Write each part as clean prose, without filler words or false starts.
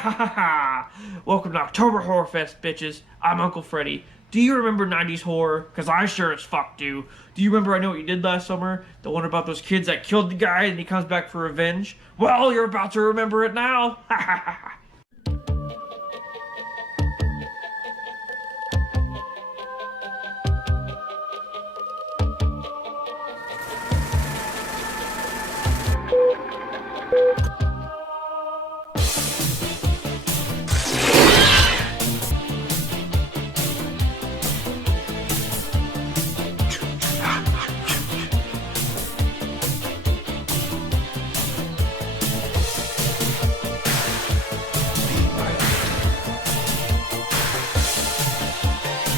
ha ha ha! Welcome to October Horror Fest, bitches. I'm Uncle Freddy. Do you remember 90s horror? Because I sure as fuck do. Do you remember I Know What You Did Last Summer? The one about those kids that killed the guy and he comes back for revenge? Well, you're about to remember it now. Ha ha ha ha.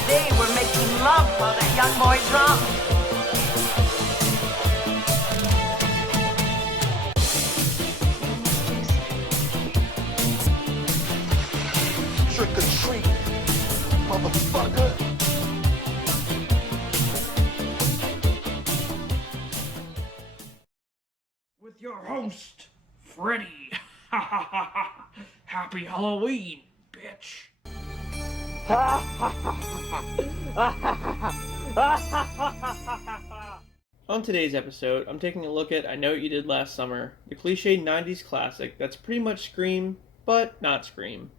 They were making love while that young boy drunk. Trick or treat, motherfucker. With your host, Freddy. Ha ha ha ha. Happy Halloween, bitch. On today's episode, I'm taking a look at I Know What You Did Last Summer, the cliched 90s classic that's pretty much Scream, but not Scream.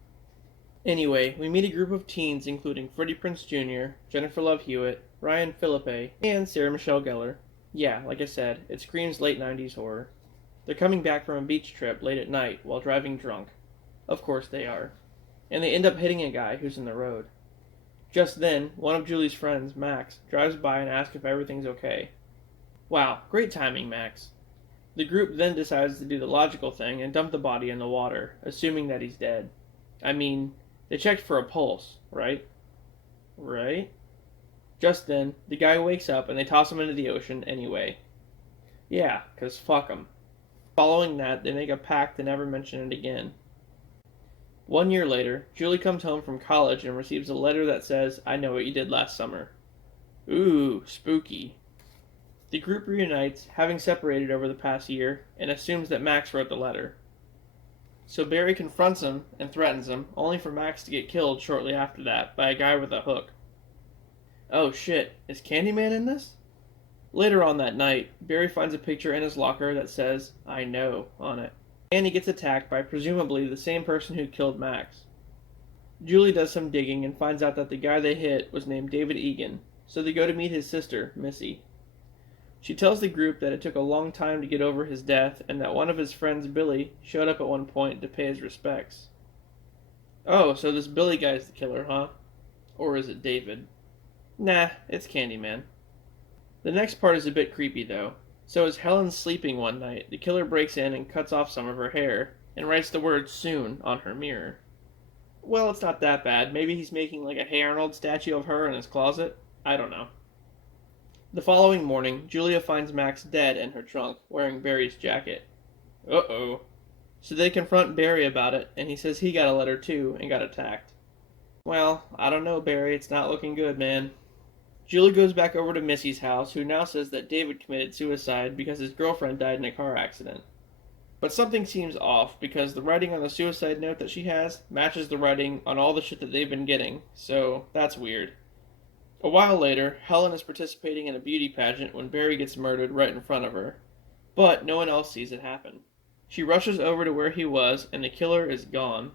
Anyway, we meet a group of teens including Freddie Prinze Jr., Jennifer Love Hewitt, Ryan Philippe, and Sarah Michelle Gellar. Yeah, like I said, it's Scream's late 90s horror. They're coming back from a beach trip late at night while driving drunk. Of course they are. And they end up hitting a guy who's in the road. Just then, one of Julie's friends, Max, drives by and asks if everything's okay. Wow, great timing, Max. The group then decides to do the logical thing and dump the body in the water, assuming that he's dead. I mean, they checked for a pulse, right? Right? Just then, the guy wakes up and they toss him into the ocean anyway. Yeah, 'cause fuck him. Following that, they make a pact to never mention it again. 1 year later, Julie comes home from college and receives a letter that says, I know what you did last summer. Ooh, spooky. The group reunites, having separated over the past year, and assumes that Max wrote the letter. So Barry confronts him and threatens him, only for Max to get killed shortly after that by a guy with a hook. Oh shit, is Candyman in this? Later on that night, Barry finds a picture in his locker that says, I know, on it. And he gets attacked by presumably the same person who killed Max. Julie does some digging and finds out that the guy they hit was named David Egan, so they go to meet his sister, Missy. She tells the group that it took a long time to get over his death and that one of his friends, Billy, showed up at one point to pay his respects. Oh, so this Billy guy's the killer, huh? Or is it David? Nah, it's Candyman. The next part is a bit creepy, though. So as Helen's sleeping one night, the killer breaks in and cuts off some of her hair, and writes the word soon on her mirror. Well, it's not that bad. Maybe he's making like a Hey Arnold statue of her in his closet? I don't know. The following morning, Julia finds Max dead in her trunk, wearing Barry's jacket. Uh-oh. So they confront Barry about it, and he says he got a letter too, and got attacked. Well, I don't know, Barry, it's not looking good, man. Julie goes back over to Missy's house, who now says that David committed suicide because his girlfriend died in a car accident. But something seems off, because the writing on the suicide note that she has matches the writing on all the shit that they've been getting, so that's weird. A while later, Helen is participating in a beauty pageant when Barry gets murdered right in front of her. But no one else sees it happen. She rushes over to where he was, and the killer is gone.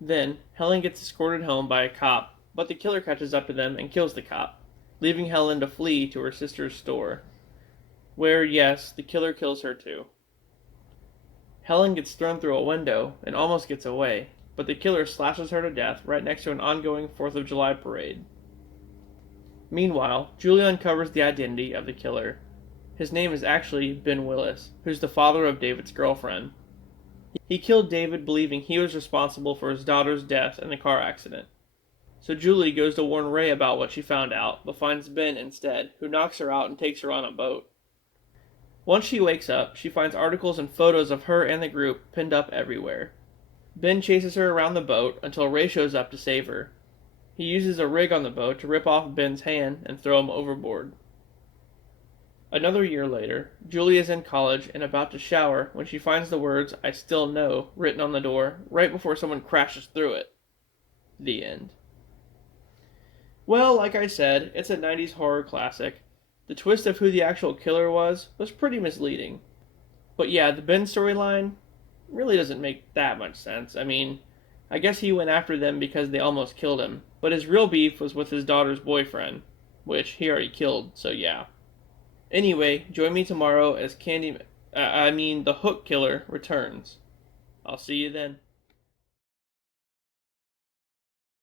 Then, Helen gets escorted home by a cop, but the killer catches up to them and kills the cop, leaving Helen to flee to her sister's store, where, yes, the killer kills her too. Helen gets thrown through a window and almost gets away, but the killer slashes her to death right next to an ongoing 4th of July parade. Meanwhile, Julia uncovers the identity of the killer. His name is actually Ben Willis, who's the father of David's girlfriend. He killed David believing he was responsible for his daughter's death in the car accident. So Julie goes to warn Ray about what she found out, but finds Ben instead, who knocks her out and takes her on a boat. Once she wakes up, she finds articles and photos of her and the group pinned up everywhere. Ben chases her around the boat until Ray shows up to save her. He uses a rig on the boat to rip off Ben's hand and throw him overboard. Another year later, Julie is in college and about to shower when she finds the words "I still know" written on the door right before someone crashes through it. The end. Well, like I said, it's a 90s horror classic. The twist of who the actual killer was pretty misleading. But yeah, the Ben storyline really doesn't make that much sense. I mean, I guess he went after them because they almost killed him, but his real beef was with his daughter's boyfriend, which he already killed, so yeah. Anyway, join me tomorrow as the Hook Killer returns. I'll see you then.